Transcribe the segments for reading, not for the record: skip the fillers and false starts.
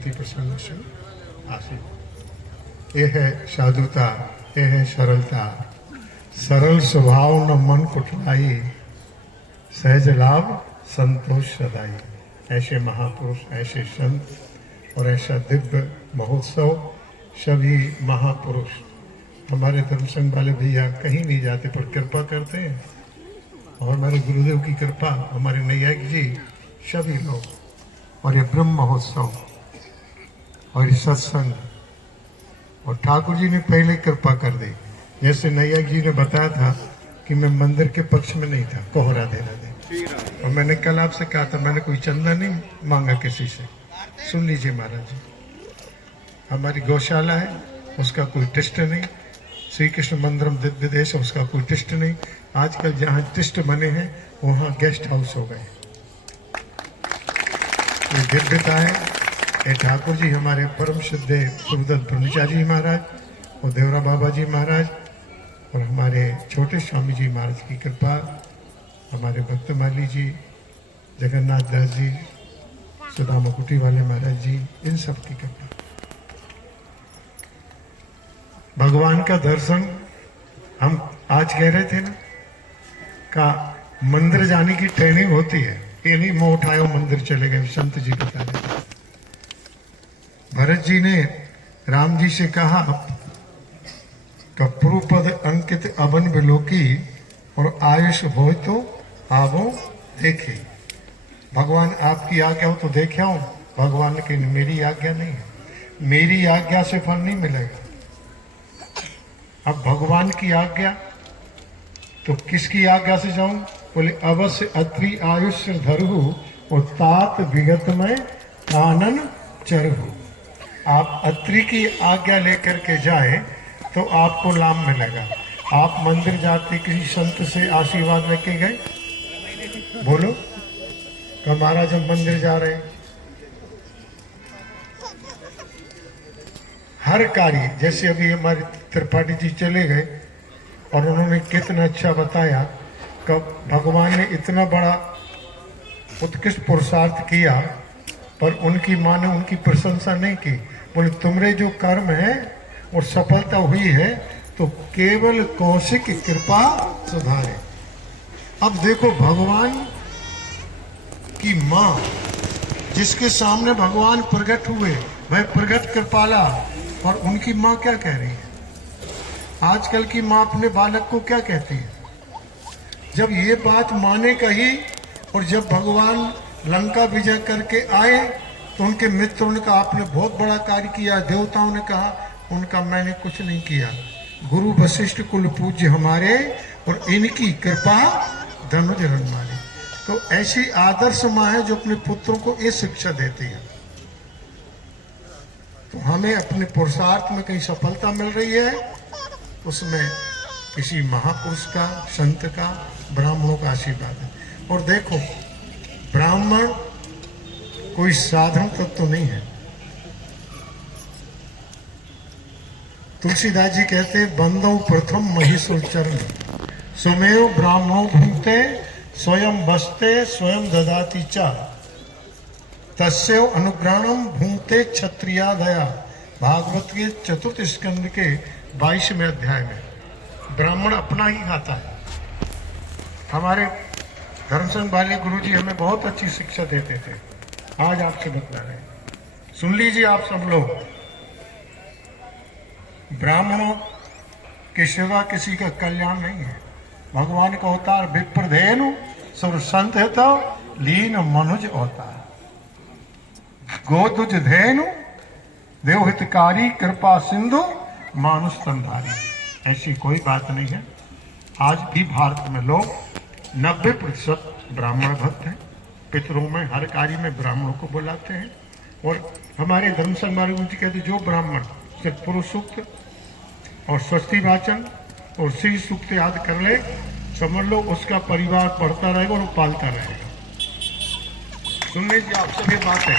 अति प्रसन्न से आशीष। ये है साधुता, ये है सरलता। सरल स्वभाव न मन कुटलाई, सहज लाभ संतोष सदाई। ऐसे महापुरुष, ऐसे संत और ऐसा दिव्य महोत्सव, सभी महापुरुष हमारे धर्म संघ वाले भैया कहीं नहीं जाते पर कृपा करते हैं। और हमारे गुरुदेव की कृपा, हमारे नैयायिक जी, सभी लोग, और ये ब्रह्म महोत्सव और ये सत्संग, और ठाकुर जी ने पहले कृपा कर दी। जैसे नैयायिक जी ने बताया था कि मैं मंदिर के पक्ष में नहीं था, कोहरा देना दे, और मैंने कल आपसे कहा था, मैंने कोई चंदा नहीं मांगा किसी से। सुन लीजिए महाराज जी, हमारी गौशाला है, उसका कोई टिस्ट नहीं। श्री कृष्ण मंदिरम दिव्य देश, उसका कोई टिस्ट नहीं। आजकल जहाँ टिस्ट बने हैं वहाँ गेस्ट हाउस हो गए। ये दिव्यता है। ये ठाकुर जी हमारे परम सिद्धे सुरदत्त ब्रह्मचारी महाराज और देवरा बाबा जी महाराज और हमारे छोटे स्वामी जी महाराज की कृपा, हमारे भक्तमाली जी, जगन्नाथ दास जी, सुदामा कुटी वाले महाराज जी, इन सब की कृपा। भगवान का दर्शन हम आज कह रहे थे ना, का मंदिर जाने की ट्रेनिंग होती है। ये नहीं मुंह उठाए मंदिर चले गए, संत जी बता रहे थे। भरत जी ने राम जी से कहा, कपूपद अंकित अवन बिलोकी और आयुष हो तो आवो देखे। भगवान आपकी आज्ञा हो तो देखे आऊं। भगवान की मेरी आज्ञा नहीं है, मेरी आज्ञा से फल नहीं मिलेगा। अब भगवान की आज्ञा तो किसकी आज्ञा से जाऊं? बोले अवश्य अत्रि आयुष्य धरहु और तात विगत में कानन चरहु। आप अत्रि की आज्ञा लेकर के जाए तो आपको लाभ मिलेगा। आप मंदिर जाते किसी संत से आशीर्वाद लेके गए? बोलो कि महाराज हम मंदिर जा रहे हैं। हर कार्य, जैसे अभी हमारे त्रिपाठी जी चले गए और उन्होंने कितना अच्छा बताया कि भगवान ने इतना बड़ा उत्कृष्ट पुरुषार्थ किया पर उनकी मां ने उनकी प्रशंसा नहीं की। बोले तुम्हारे जो कर्म है और सफलता हुई है तो केवल कौशिक की कृपा सुधारे। अब देखो भगवान की मां, जिसके सामने भगवान प्रकट हुए, वह प्रकट कृपाला, और उनकी मां क्या कह रही है? आजकल की मां अपने बालक को क्या कहती है? जब ये बात मां ने कही और जब भगवान लंका विजय करके आए तो उनके मित्रों ने कहा आपने बहुत बड़ा कार्य किया। देवताओं ने कहा, उनका मैंने कुछ नहीं किया, गुरु वशिष्ठ कुल पूज्य हमारे और इनकी कृपा धनुज हनुमारे। तो ऐसी आदर्श मां है जो अपने पुत्रों को ये शिक्षा देती है। तो हमें अपने पुरुषार्थ में कहीं सफलता मिल रही है, उसमें किसी महापुरुष का, संत का, ब्राह्मणों का आशीर्वाद है। और देखो ब्राह्मण कोई साधारण तत्व नहीं है। तुलसीदास जी कहते बंदो प्रथम महिषुर चरण सुमेव ब्राह्मणों भूते स्वयं बसते स्वयं ददाति चा तस्यो अनुग्रहणम भूते क्षत्रिया दया। भागवत के चतुर्थ स्कंद के 22वें अध्याय में ब्राह्मण अपना ही खाता है। हमारे धर्मसंघ वाले गुरुजी हमें बहुत अच्छी शिक्षा देते थे, आज आपसे बतला रहे हैं, सुन लीजिए आप सब लोग। ब्राह्मणों की सेवा किसी का कल्याण नहीं है। भगवान का अवतार विप्रधेनु सुर संत है तो लीन मनुज अवतार। गोदुज धेनु देवहितकारी कृपा सिंधु मानुष संधारी। ऐसी कोई बात नहीं है। आज भी भारत में लोग 90% ब्राह्मण भक्त हैं। पितरों में हर कार्य में ब्राह्मणों को बुलाते हैं। और हमारे धर्म संघ महाराज जी कहते जो ब्राह्मण सिर्फ पुरुष सूक्त और स्वस्ति वाचन और श्री सूक्त याद कर ले, समझ लो उसका परिवार बढ़ता रहेगा और पालता रहेगा। सुन लीजिए आप सभी बातें।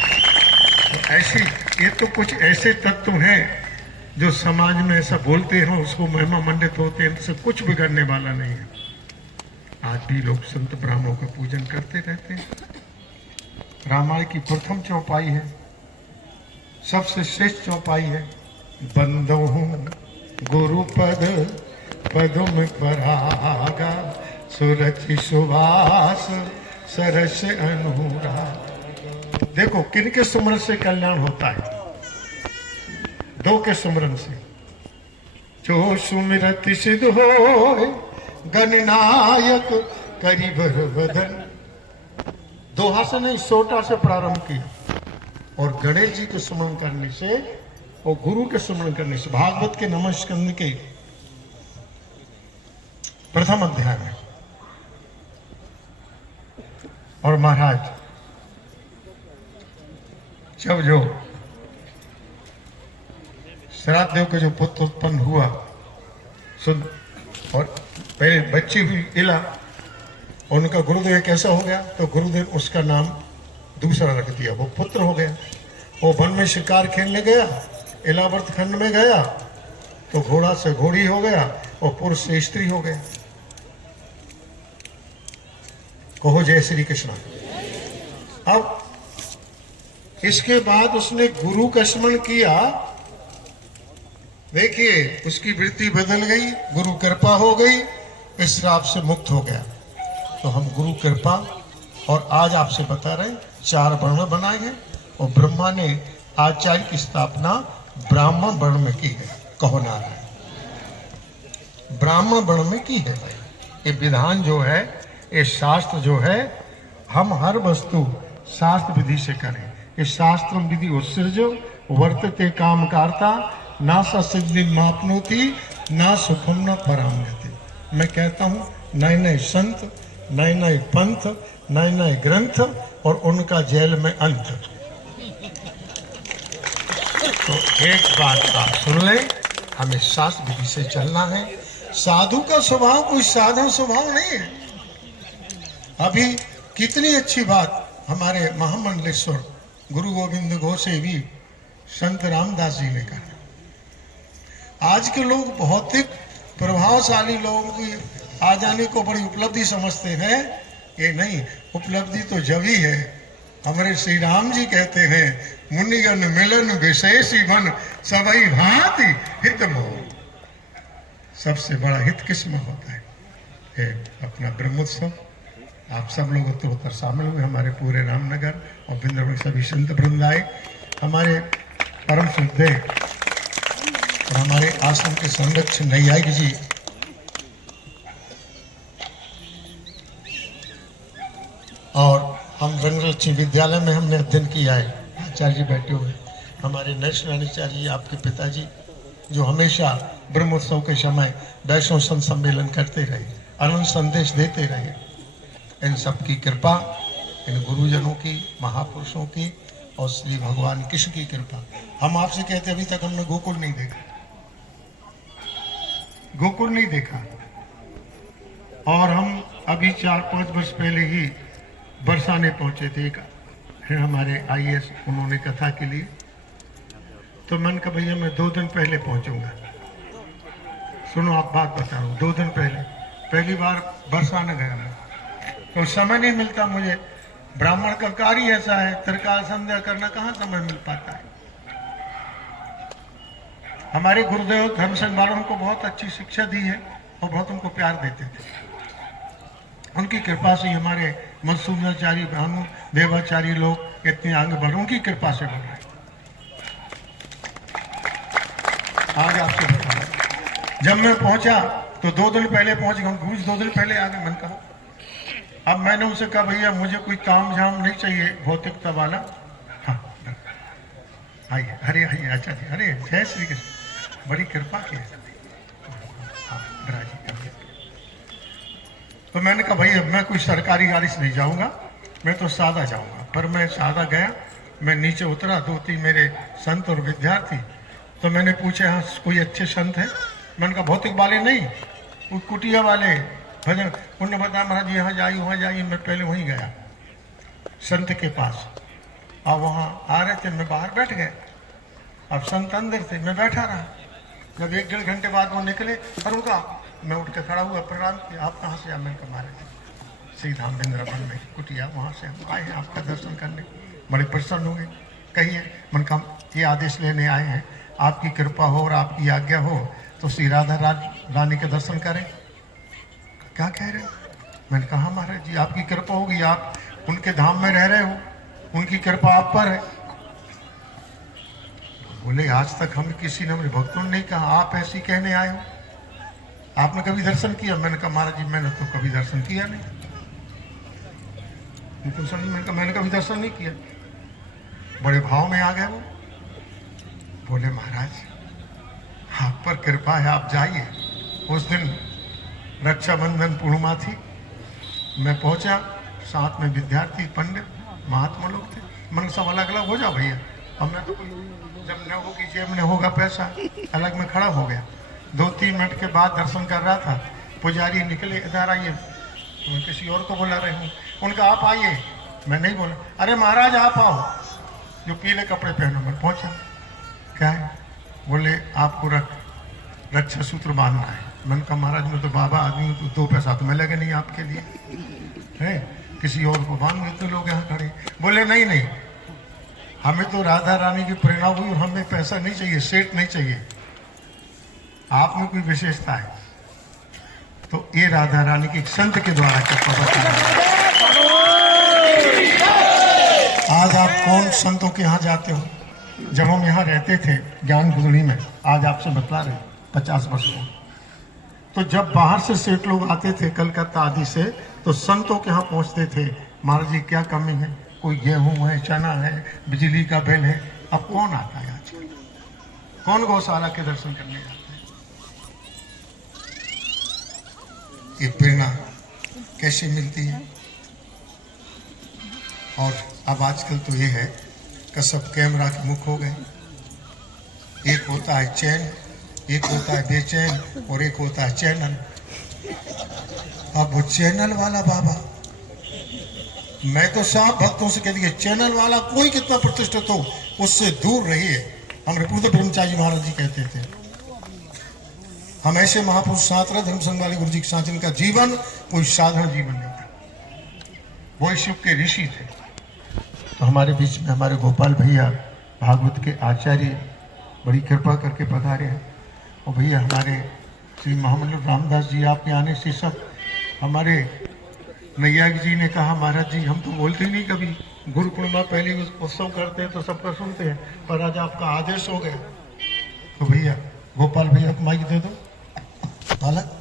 तो ऐसी ये तो कुछ ऐसे तत्व हैं जो समाज में ऐसा बोलते हैं, उसको महिमा मंडित होते हैं, इनसे कुछ बिगड़ने वाला नहीं है। आज भी लोग संत ब्राह्मणों का पूजन करते रहते हैं। रामायण की प्रथम चौपाई है सबसे श्रेष्ठ चौपाई है। बंदो हूँ गुरु पद पदुम परागा, सुरचि सुवास सरस अनुराग। देखो किनके सुमरन से कल्याण होता है? दो के सुमरन से। जो सुमिरत सिद्ध होए, गणनायक करिबर वदन। दोहा से नहीं, सोटा से प्रारंभ किया। और गणेश जी के सुमरण करने से और गुरु के सुमरण करने से, भागवत के नवम स्कंद के प्रथम अध्याय में। और महाराज जब जो श्राद्ध देव का जो पुत्र उत्पन्न हुआ, सुन, और पहले बच्ची हुई इला, उनका गुरुदेव कैसा हो गया? तो गुरुदेव उसका नाम दूसरा रख दिया, वो पुत्र हो गया। वो वन में शिकार खेलने गया, इलावर्त खंड में गया तो घोड़ा से घोड़ी हो गया और पुरुष से स्त्री हो गया। कहो जय श्री कृष्ण। अब इसके बाद उसने गुरु का स्मरण किया। देखिए उसकी वृत्ति बदल गई, गुरु कृपा हो गई, इस श्राप से मुक्त हो गया। तो हम गुरु कृपा, और आज आपसे बता रहे 4 वर्ण बनाए हैं और ब्रह्मा ने आचार्य की स्थापना ब्राह्मण वर्ण में की है। कहो नारायण। ब्राह्मण वर्ण में की है भाई। ये विधान जो है, ये शास्त्र जो है, हम हर वस्तु शास्त्र विधि से करें। ये शास्त्र विधि उत्सृजो वर्तते काम कार्ता, ना सा सिद्धि मापनोति, ना सुखम न परामयति। मैं कहता हूँ नए नए संत, नए नए पंथ, नए नए ग्रंथ और उनका जेल में अंत। तो एक बात आप सुन लें, हमें शास्त्र विधि से चलना है। साधु का स्वभाव कोई साधारण स्वभाव नहीं है। अभी कितनी अच्छी बात हमारे महामंडलेश्वर गुरु गोविंद गोसेवी संत रामदास जी ने कहा। आज के लोग भौतिक प्रभावशाली लोगों की आ जाने को बड़ी उपलब्धि समझते हैं। ये नहीं, उपलब्धि तो जब ही है। हमारे श्री राम जी कहते हैं, मुनिगण मिलन विशेषी मन, सबई भांति हित मोह। सबसे बड़ा हित किसमें होता है? अपना ब्रह्मोत्सव। आप सब लोग उत्तर शामिल हुए, हमारे पूरे रामनगर और वृंदावन सभी संत वृंद आए। हमारे परम श्रद्धे और हमारे आश्रम के संरक्षक नैयायिक जी, और हम रंगलक्ष्मी विद्यालय में हमने अध्ययन किया है। आचार्य जी बैठे हुए, हमारे नरेशाचार्य जी, आपके पिताजी, जो हमेशा ब्रह्मोत्सव के समय वैष्णव संत सम्मेलन करते रहे, अनंत संदेश देते रहे। इन सब की कृपा, इन गुरुजनों की, महापुरुषों की और श्री भगवान कृष्ण की कृपा। हम आपसे कहते अभी तक हमने गोकुल नहीं देखा, गोकुल नहीं देखा। और हम अभी 4-5 वर्ष पहले ही बरसाने पहुंचे थे। एक है हमारे IAS, उन्होंने कथा के लिए, तो मन का भैया मैं 2 दिन पहले पहुंचूंगा। सुनो आप बात बता रहा हूँ, 2 दिन पहले पहली बार बरसाने गया मैं, तो समय नहीं मिलता मुझे। ब्राह्मण का कार्य ऐसा है, त्रिकाल संध्या करना कहाँ समय मिल पाता है। हमारे गुरुदेव धर्मसिंह बाल हमको बहुत अच्छी शिक्षा दी है और बहुत हमको प्यार देते थे। उनकी कृपा से हमारे मनसूबाचारी, भानु देवाचारी लोग इतने आगे बढ़े, उनकी कृपा से बढ़ रहे। आज आपसे बता रहा, जब मैं पहुंचा तो 2 दिन पहले पहुंच गया, 2 दिन पहले आ गए। मन कहा, अब मैंने उनसे कहा भैया मुझे कोई काम झाम नहीं चाहिए भौतिकता वाला। हाँ आइए, अरे आइए आचार्य, अरे जय श्री कृष्ण, बड़ी कृपा की है। हाँ बिराजी। तो मैंने कहा भैया मैं कोई सरकारी गाड़ी से नहीं जाऊंगा, मैं तो सादा जाऊंगा। पर मैं सादा गया, मैं नीचे उतरा, 2-3 मेरे संत और विद्यार्थी, तो मैंने पूछा हाँ कोई अच्छे संत है? मैंने कहा भौतिक वाले नहीं, वो कुटिया वाले भजन। उन्होंने बताया महाराज यहाँ जाइए, वहाँ जाइए। मैं पहले वहीं गया संत के पास, और वहाँ आ रहे थे, मैं बाहर बैठ गया। अब संत अंदर थे, मैं बैठा रहा। जब 1-1.5 घंटे बाद वो निकले, पर उनका मैं उठ के खड़ा हुआ, प्रणाम किया। आप कहाँ से? मैंने कहा महाराज श्री धाम वृंदावन में कुटिया, वहाँ से हम आए हैं आपका दर्शन करने, बड़े प्रसन्न हो गए। कहिए। मन कहा ये आदेश लेने आए हैं, आपकी कृपा हो और आपकी आज्ञा हो तो श्री राधा रानी के दर्शन करें। क्या कह रहे हो? मैंने कहा महाराज जी आपकी कृपा होगी, आप उनके धाम में रह रहे हो, उनकी कृपा आप पर है। बोले आज तक हम किसी ने, मेरे भक्तों ने नहीं कहा, आप ऐसी कहने आए हो, आपने कभी दर्शन किया? मैंने कहा महाराज जी मैंने तो कभी दर्शन किया नहीं। मैंने कहा मैंने कभी दर्शन नहीं किया। बड़े भाव में आ गए वो। बोले महाराज आप पर कृपा है, आप जाइए। उस दिन रक्षाबंधन पूर्णिमा थी, मैं पहुंचा, साथ में विद्यार्थी, पंडित, महात्मा लोग थे। मैंने सब अलग अलग हो जाओ भैया, अब मैं तो जब न होगी जेब में होगा पैसा, अलग में खड़ा हो गया। 2-3 मिनट के बाद दर्शन कर रहा था, पुजारी निकले, इधर आइए। मैं किसी और को बुला रही हूँ, उनका आप आइए। मैं नहीं बोला, अरे महाराज आप आओ, जो पीले कपड़े पहनो। मैं पहुंचा, क्या है? बोले आपको रक्षा सूत्र बांधना है। मैंने कहा महाराज मैं तो बाबा आदमी हूँ, तो 2 पैसा तो मिलेगा नहीं आपके लिए, है किसी और को बांध देते लोग यहाँ खड़े। बोले नहीं नहीं, हमें तो राधा रानी की प्रेरणा हुई और हमें पैसा नहीं चाहिए, सेठ नहीं चाहिए, आप में कोई विशेषता है तो ये राधा रानी के एक संत के द्वारा आज आप कौन संतों के यहाँ जाते हो? जब हम यहाँ रहते थे ज्ञान गुदड़ी में, आज आपसे बतला रहे 50 वर्ष हो, तो जब बाहर से सेठ लोग आते थे कलकत्ता आदि से, तो संतों के यहाँ पहुँचते थे, महाराज जी क्या कमी है, कोई गेहूं है, चना है, बिजली का बिल है। अब कौन आता है आजकल? कौन गौशाला के दर्शन करने जाता है? ये प्रेरणा कैसे मिलती है? और अब आजकल तो ये है कि सब कैमरा के मुख हो गए। एक होता है चैन, एक होता है बेचैन, और एक होता है चैनल। अब वो चैनल वाला बाबा, मैं तो साफ भक्तों से कह दिया, चैनल वाला कोई कितना प्रतिष्ठित हो उससे दूर रहिए। हमारे पूर्व ब्रह्मचारी महाराज जी कहते थे, हम ऐसे महापुरुष साथ रहे धर्म संघ वाले गुरु जी के साथ, जिनका जीवन कोई साधारण जीवन नहीं था, वो शिव के ऋषि थे। तो हमारे बीच में हमारे गोपाल भैया भागवत के आचार्य बड़ी कृपा करके पधारे हैं। और भैया हमारे श्री मोहम्मद रामदास जी आपके आने से सब, हमारे नैया जी ने कहा महाराज जी हम तो बोलते ही नहीं कभी, गुरु पूर्णिमा पहले उत्सव करते हैं तो सबका सुनते हैं, पर आज आपका आदेश हो गया। तो भैया गोपाल भैया को माइक दे दो। बालक